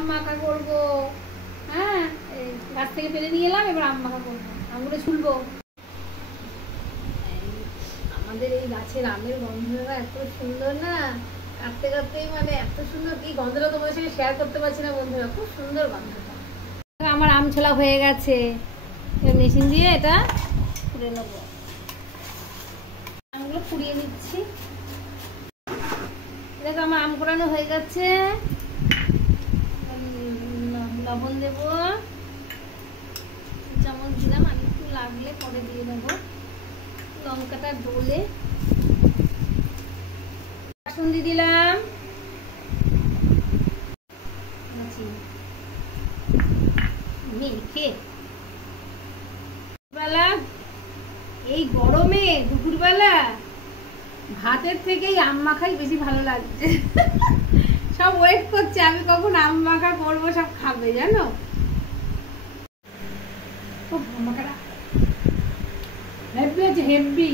আম মাখা করবো। হ্যাঁ, গাছ থেকে পেরে নিয়ে এলাম, এবার আম মাখা করবো, আমগুলো ছুলবো। আমাদের এই গাছের আমের গন্ধটা এত সুন্দর না, কাটতে কাটতেই মানে এত সুন্দর, কি গন্ধটা তোমার সঙ্গে শেয়ার করতে পারছি না বন্ধুরা, খুব সুন্দর গন্ধটা। আমার আম ছোলা হয়ে গেছে, মেশিন দিয়ে এটা পুড়ে নেবো। আমগুলো পুড়িয়ে নিচ্ছি। দেখো আমার আম কোড়ানো হয়ে গেছে। লবণ দেবো, চামচ দিলাম, আমি একটু লাগলে পরে দিয়ে দেবো। লঙ্কাটা ডলে কাসুন্দি দিলাম, মেখে বেলা এই গরমে দুপুরবেলা ভাতের থেকেই আম মাখাই বেশি ভালো লাগছে। সব ওয়েট করছে আমি কখন আম মাখা করবো, সব খাবে জানো। খুব আম মাখাটা হেভি আছে, হেভি।